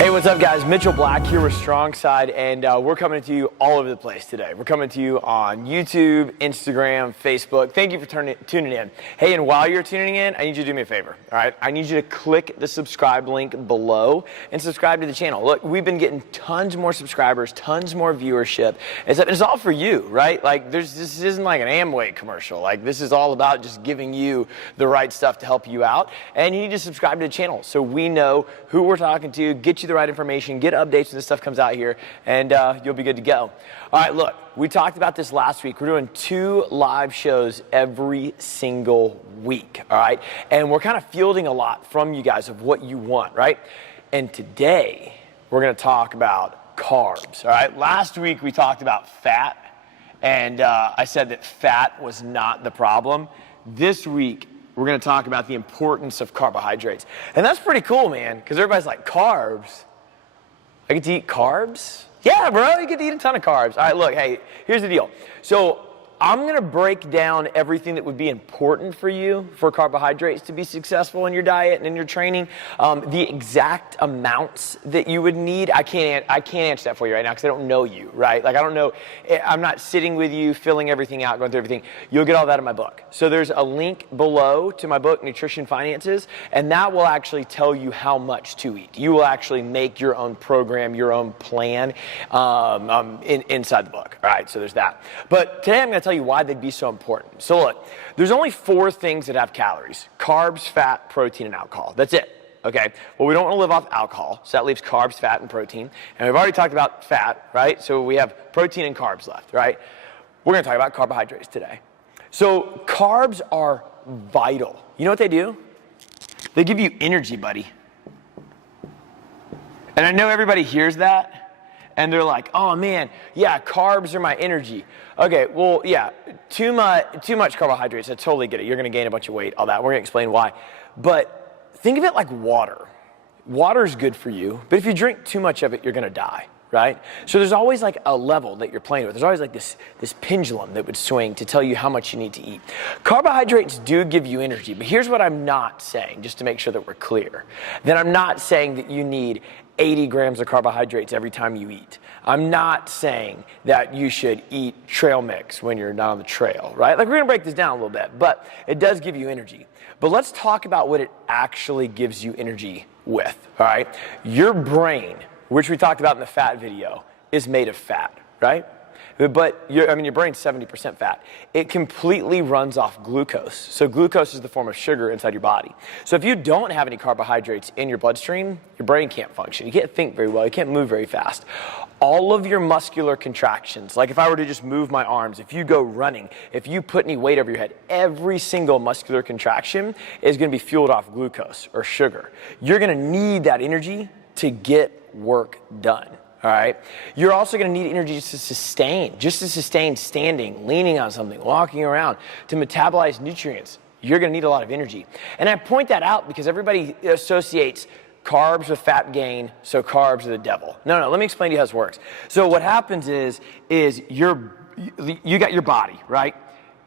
Hey, what's up guys? Mitchell Black here with Strong Side, and we're coming to you all over the place today. We're coming to you on YouTube, Instagram, Facebook. Thank you for tuning in. Hey, and while you're tuning in, I need you to do me a favor, all right? I need you to click the subscribe link below and subscribe to the channel. Look, we've been getting tons more subscribers, tons more viewership. It's all for you, right? Like, this isn't like an Amway commercial. Like, this is all about just giving you the right stuff to help you out. And you need to subscribe to the channel so we know who we're talking to, get you the right information, get updates when this stuff comes out here, and you'll be good to go. All right, look, we talked about this last week. We're doing 2 live shows every single week, all right? And we're kind of fielding a lot from you guys of what you want, right? And today, we're going to talk about carbs, all right? Last week, we talked about fat, and I said that fat was not the problem. This week, we're going to talk about the importance of carbohydrates. And that's pretty cool, man, because everybody's like, carbs? I get to eat carbs? Yeah, bro, you get to eat a ton of carbs. All right, look, hey, here's the deal. So I'm going to break down everything that would be important for you for carbohydrates to be successful in your diet and in your training. The exact amounts that you would need, I can't answer that for you right now because I don't know you, right? Like, I don't know. I'm not sitting with you, filling everything out, going through everything. You'll get all that in my book. So there's a link below to my book, Nutrition Finances, and that will actually tell you how much to eat. You will actually make your own program, your own plan inside the book. All right, so there's that. But today I'm going to tell you why they'd be so important. So look, there's only 4 things that have calories: carbs, fat, protein, and alcohol. That's it. Okay, well, we don't want to live off alcohol, so that leaves carbs, fat, and protein. And we've already talked about fat, right? So we have protein and carbs left, right? We're going to talk about carbohydrates today. So carbs are vital. You know what they do? They give you energy, buddy. And I know everybody hears that, and they're like, oh man, yeah, carbs are my energy. Okay, well, yeah, too much carbohydrates, I totally get it. You're going to gain a bunch of weight, all that. We're going to explain why. But think of it like water. Water is good for you, but if you drink too much of it, you're going to die, right? So there's always like a level that you're playing with. There's always like this pendulum that would swing to tell you how much you need to eat. Carbohydrates do give you energy, but here's what I'm not saying, just to make sure that we're clear. That I'm not saying that you need 80 grams of carbohydrates every time you eat. I'm not saying that you should eat trail mix when you're not on the trail, right? Like, we're gonna break this down a little bit, but it does give you energy. But let's talk about what it actually gives you energy with, all right? Your brain, which we talked about in the fat video, is made of fat, right? But your brain's 70% fat. It completely runs off glucose. So glucose is the form of sugar inside your body. So if you don't have any carbohydrates in your bloodstream, your brain can't function. You can't think very well. You can't move very fast. All of your muscular contractions, like if I were to just move my arms, if you go running, if you put any weight over your head, every single muscular contraction is going to be fueled off glucose or sugar. You're going to need that energy to get work done. All right. You're also going to need energy just to sustain standing, leaning on something, walking around, to metabolize nutrients. You're going to need a lot of energy. And I point that out because everybody associates carbs with fat gain, so carbs are the devil. No, let me explain to you how this works. So what happens is you got your body, right?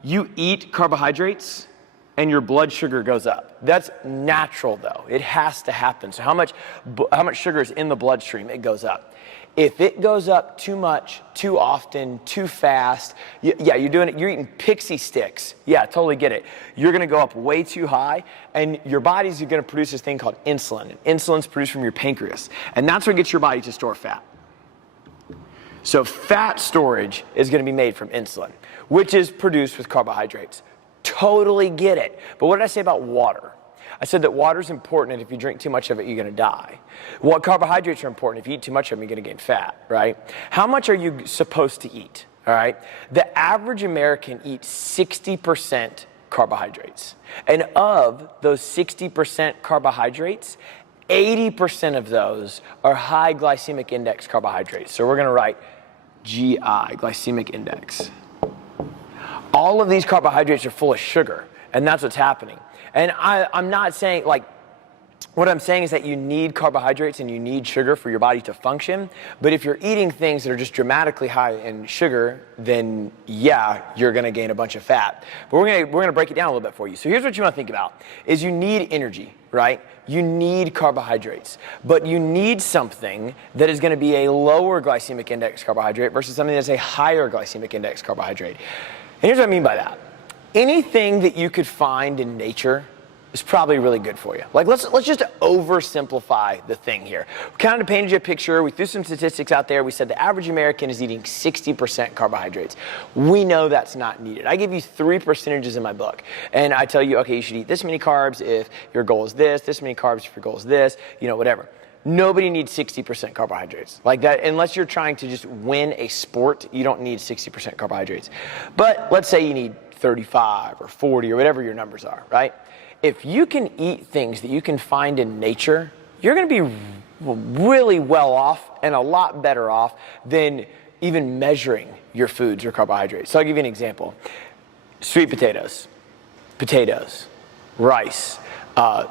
You eat carbohydrates and your blood sugar goes up. That's natural though. It has to happen. So how much sugar is in the bloodstream? It goes up. If it goes up too much, too often, too fast, yeah, you're eating pixie sticks. Yeah, totally get it. You're going to go up way too high, and your body's going to produce this thing called insulin. And insulin's produced from your pancreas, and that's what gets your body to store fat. So fat storage is going to be made from insulin, which is produced with carbohydrates. Totally get it. But what did I say about water? I said that water is important, and if you drink too much of it, you're going to die. Well, carbohydrates are important. If you eat too much of them, you're going to gain fat, right? How much are you supposed to eat, all right? The average American eats 60% carbohydrates. And of those 60% carbohydrates, 80% of those are high glycemic index carbohydrates. So we're going to write GI, glycemic index. All of these carbohydrates are full of sugar, and that's what's happening. And I'm not saying, like, what I'm saying is that you need carbohydrates and you need sugar for your body to function. But if you're eating things that are just dramatically high in sugar, then yeah, you're going to gain a bunch of fat. But we're going to break it down a little bit for you. So here's what you want to think about: is you need energy, right? You need carbohydrates, but you need something that is going to be a lower glycemic index carbohydrate versus something that's a higher glycemic index carbohydrate. And here's what I mean by that: anything that you could find in nature is probably really good for you. Like, let's just oversimplify the thing here. We kind of painted you a picture. We threw some statistics out there. We said the average American is eating 60% carbohydrates. We know that's not needed. I give you 3 percentages in my book, and I tell you, okay, you should eat this many carbs if your goal is this many carbs if your goal is this, whatever. Nobody needs 60% carbohydrates like that. Unless you're trying to just win a sport, you don't need 60% carbohydrates. But let's say you need 35 or 40 or whatever your numbers are, right? If you can eat things that you can find in nature, you're going to be really well off and a lot better off than even measuring your foods or carbohydrates. So I'll give you an example. Sweet potatoes, rice,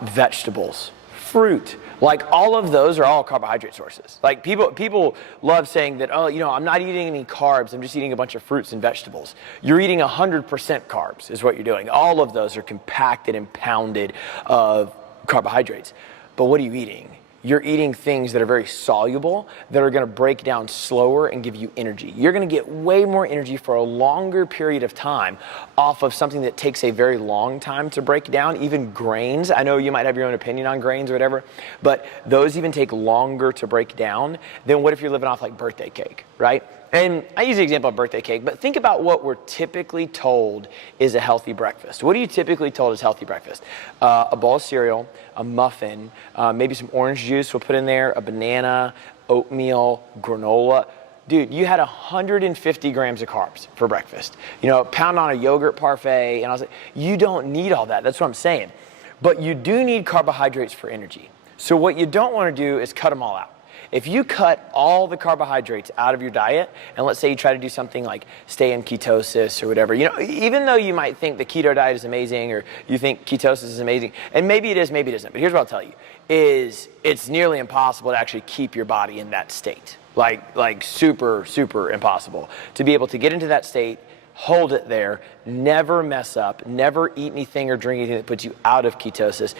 vegetables, fruit. Like, all of those are all carbohydrate sources. Like, people love saying that, oh, I'm not eating any carbs, I'm just eating a bunch of fruits and vegetables. You're eating 100% carbs is what you're doing. All of those are compacted and pounded of carbohydrates. But what are you eating? You're eating things that are very soluble, that are going to break down slower and give you energy. You're going to get way more energy for a longer period of time off of something that takes a very long time to break down. Even grains, I know you might have your own opinion on grains or whatever, but those even take longer to break down than what if you're living off like birthday cake, right? And I use the example of birthday cake, but think about what we're typically told is a healthy breakfast. What are you typically told is healthy breakfast? A bowl of cereal, a muffin, maybe some orange juice we'll put in there, a banana, oatmeal, granola. Dude, you had 150 grams of carbs for breakfast. Pound on a yogurt parfait, and I was like, you don't need all that. That's what I'm saying. But you do need carbohydrates for energy. So what you don't want to do is cut them all out. If you cut all the carbohydrates out of your diet, and let's say you try to do something like stay in ketosis or whatever, even though you might think the keto diet is amazing, or you think ketosis is amazing, and maybe it is, maybe it isn't, but here's what I'll tell you, is it's nearly impossible to actually keep your body in that state. Like super, super impossible to be able to get into that state, hold it there, never mess up, never eat anything or drink anything that puts you out of ketosis,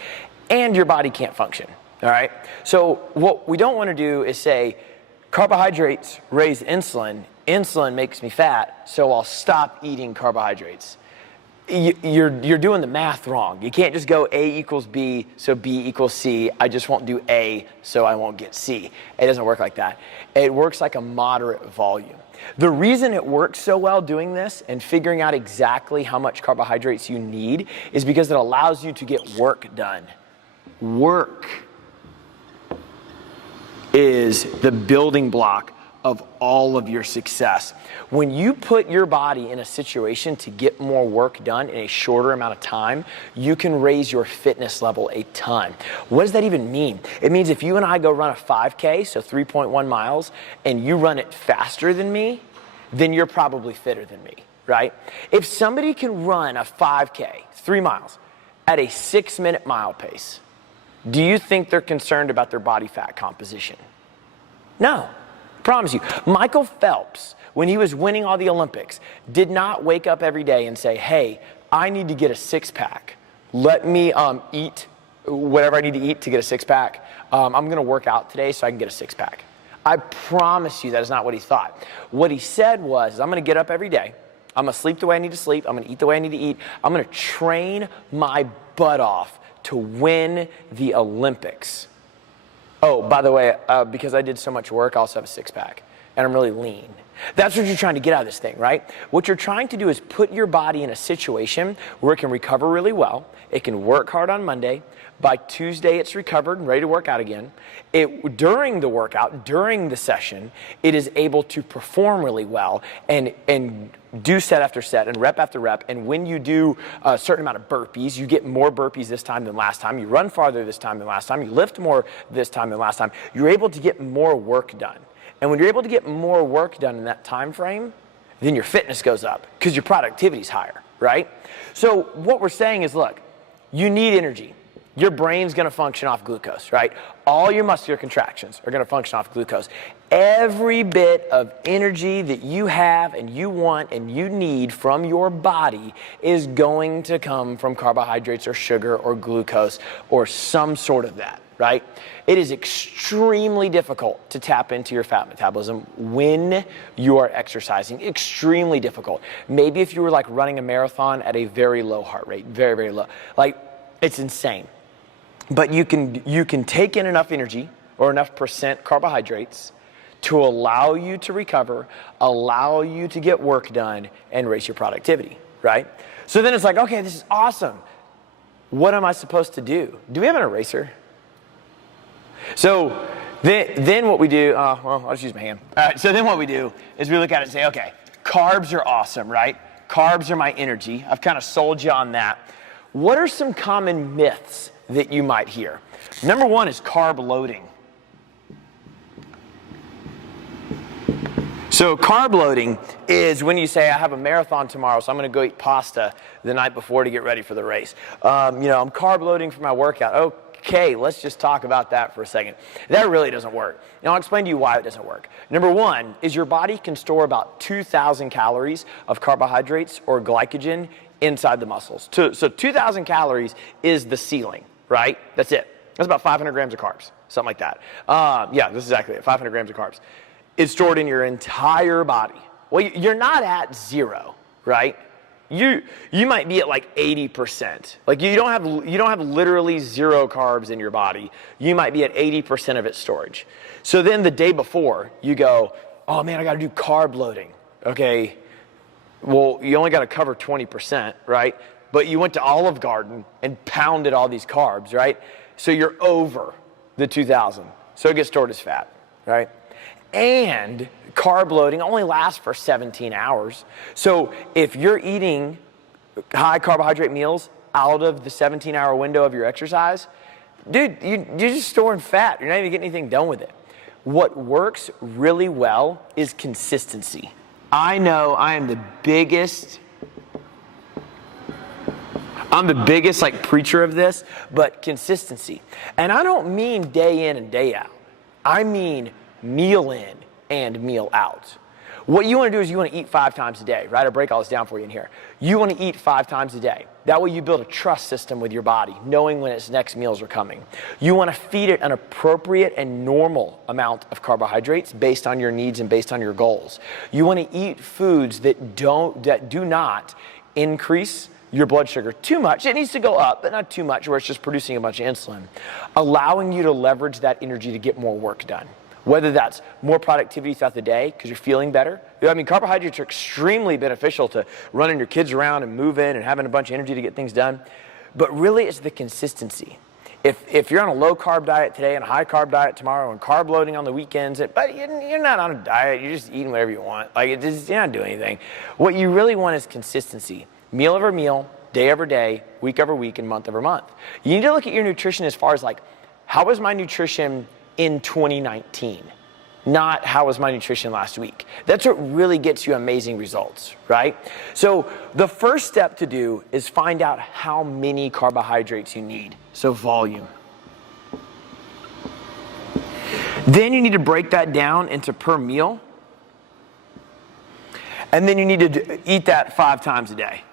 and your body can't function. All right. So what we don't want to do is say carbohydrates raise insulin. Insulin makes me fat, so I'll stop eating carbohydrates. You're doing the math wrong. You can't just go A equals B, so B equals C. I just won't do A, so I won't get C. It doesn't work like that. It works like a moderate volume. The reason it works so well doing this and figuring out exactly how much carbohydrates you need is because it allows you to get work done. Work is the building block of all of your success. When you put your body in a situation to get more work done in a shorter amount of time, you can raise your fitness level a ton. What does that even mean? It means if you and I go run a 5K, so 3.1 miles, and you run it faster than me, then you're probably fitter than me, right? If somebody can run a 5K, 3 miles, at a 6-minute mile pace, do you think they're concerned about their body fat composition? No, promise you. Michael Phelps, when he was winning all the Olympics, did not wake up every day and say, hey, I need to get a 6-pack. Let me eat whatever I need to eat to get a 6-pack. I'm going to work out today so I can get a 6-pack. I promise you that is not what he thought. What he said was, I'm going to get up every day. I'm going to sleep the way I need to sleep. I'm going to eat the way I need to eat. I'm going to train my butt off to win the Olympics. Oh, by the way, because I did so much work, I also have a 6-pack, and I'm really lean. That's what you're trying to get out of this thing, right? What you're trying to do is put your body in a situation where it can recover really well. It can work hard on Monday. By Tuesday, it's recovered and ready to work out again. During the workout, during the session, it is able to perform really well and do set after set and rep after rep. And when you do a certain amount of burpees, you get more burpees this time than last time. You run farther this time than last time. You lift more this time than last time. You're able to get more work done. And when you're able to get more work done in that time frame, then your fitness goes up because your productivity is higher, right? So what we're saying is, look, you need energy. your brain's going to function off glucose, right? All your muscular contractions are going to function off glucose. Every bit of energy that you have and you want and you need from your body is going to come from carbohydrates or sugar or glucose or some sort of that, right? It is extremely difficult to tap into your fat metabolism when you are exercising. Extremely difficult. Maybe if you were like running a marathon at a very low heart rate, very, very low. Like, it's insane. But you can take in enough energy or enough percent carbohydrates to allow you to recover, allow you to get work done, and raise your productivity, right? So then it's like, okay, this is awesome. What am I supposed to do? Do we have an eraser? So then what we do, well, I'll just use my hand. All right, so then what we do is we look at it and say, okay, carbs are awesome, right? Carbs are my energy. I've kind of sold you on that. What are some common myths that you might hear? Number one is carb loading. So carb loading is when you say, I have a marathon tomorrow, so I'm going to go eat pasta the night before to get ready for the race. I'm carb loading for my workout. Okay, let's just talk about that for a second. That really doesn't work. Now I'll explain to you why it doesn't work. Number one is your body can store about 2,000 calories of carbohydrates or glycogen inside the muscles. So 2,000 calories is the ceiling, right? That's it. That's about 500 grams of carbs, something like that. Yeah, that's exactly it, 500 grams of carbs. It's stored in your entire body. Well, you're not at zero, right? You might be at like 80%. Like you don't have literally zero carbs in your body. You might be at 80% of its storage. So then the day before you go, oh man, I got to do carb loading. Okay, well you only got to cover 20%, right? But you went to Olive Garden and pounded all these carbs, right? So you're over the 2,000. So it gets stored as fat, right? And carb loading only lasts for 17 hours. So if you're eating high carbohydrate meals out of the 17-hour window of your exercise, dude, you're just storing fat. You're not even getting anything done with it. What works really well is consistency. I know I am the biggest like preacher of this, but consistency. And I don't mean day in and day out. I mean meal in and meal out. What you want to do is you want to eat 5 times a day, right? I'll break all this down for you in here. You want to eat 5 times a day. That way you build a trust system with your body, knowing when its next meals are coming. You want to feed it an appropriate and normal amount of carbohydrates based on your needs and based on your goals. You want to eat foods that do not increase your blood sugar too much. It needs to go up, but not too much where it's just producing a bunch of insulin, allowing you to leverage that energy to get more work done. Whether that's more productivity throughout the day because you're feeling better. I mean, carbohydrates are extremely beneficial to running your kids around and moving and having a bunch of energy to get things done. But really, it's the consistency. If you're on a low-carb diet today and a high-carb diet tomorrow and carb loading on the weekends, but you're not on a diet. You're just eating whatever you want. Like, you're not doing anything. What you really want is consistency. Meal over meal, day over day, week over week, and month over month. You need to look at your nutrition as far as like, how was my nutrition in 2019, not how was my nutrition last week. That's what really gets you amazing results, right? So the first step to do is find out how many carbohydrates you need, so volume. Then you need to break that down into per meal, and then you need to eat that 5 times a day.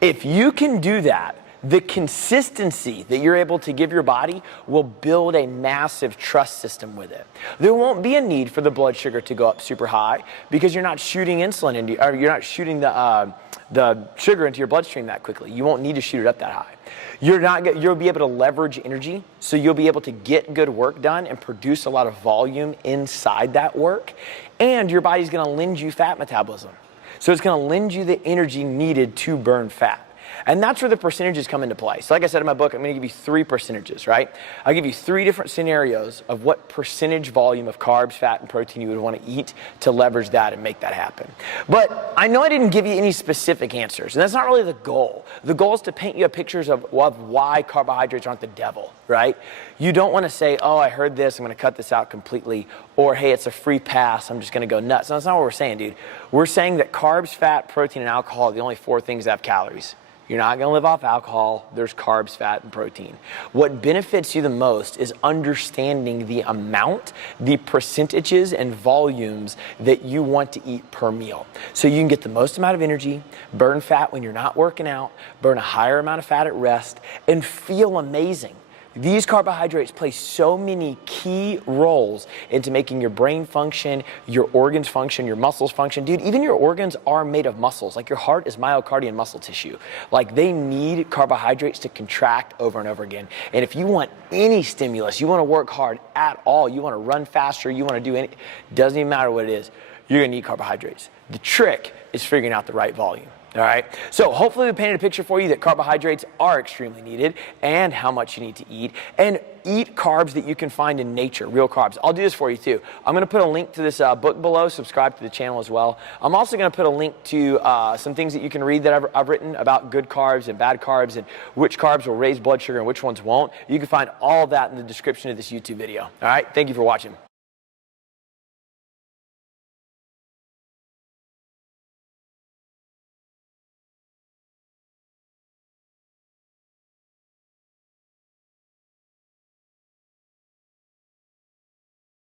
If you can do that, the consistency that you're able to give your body will build a massive trust system with it. There won't be a need for the blood sugar to go up super high because you're not shooting insulin into, or you're not shooting the sugar into your bloodstream that quickly. You won't need to shoot it up that high. You'll be able to leverage energy, so you'll be able to get good work done and produce a lot of volume inside that work, and your body's going to lend you fat metabolism. So it's going to lend you the energy needed to burn fat. And that's where the percentages come into play. So like I said in my book, I'm going to give you 3 percentages, right? I'll give you 3 different scenarios of what percentage volume of carbs, fat, and protein you would want to eat to leverage that and make that happen. But I know I didn't give you any specific answers, and that's not really the goal. The goal is to paint you a picture of why carbohydrates aren't the devil, right? You don't want to say, oh, I heard this, I'm going to cut this out completely, or hey, it's a free pass, I'm just going to go nuts. No, that's not what we're saying, dude. We're saying that carbs, fat, protein, and alcohol are the only 4 things that have calories. You're not going to live off alcohol. There's carbs, fat, and protein. What benefits you the most is understanding the amount, the percentages, and volumes that you want to eat per meal. So you can get the most amount of energy, burn fat when you're not working out, burn a higher amount of fat at rest, and feel amazing. These carbohydrates play so many key roles into making your brain function, your organs function, your muscles function. Dude, even your organs are made of muscles. Like your heart is myocardial muscle tissue. Like they need carbohydrates to contract over and over again. And if you want any stimulus, you want to work hard at all, you want to run faster, you want to do anything, doesn't even matter what it is, you're going to need carbohydrates. The trick is figuring out the right volume. All right, so hopefully we painted a picture for you that carbohydrates are extremely needed and how much you need to eat. And eat carbs that you can find in nature, real carbs. I'll do this for you too. I'm gonna put a link to this book below, subscribe to the channel as well. I'm also gonna put a link to some things that you can read that I've written about good carbs and bad carbs and which carbs will raise blood sugar and which ones won't. You can find all that in the description of this YouTube video. All right, thank you for watching.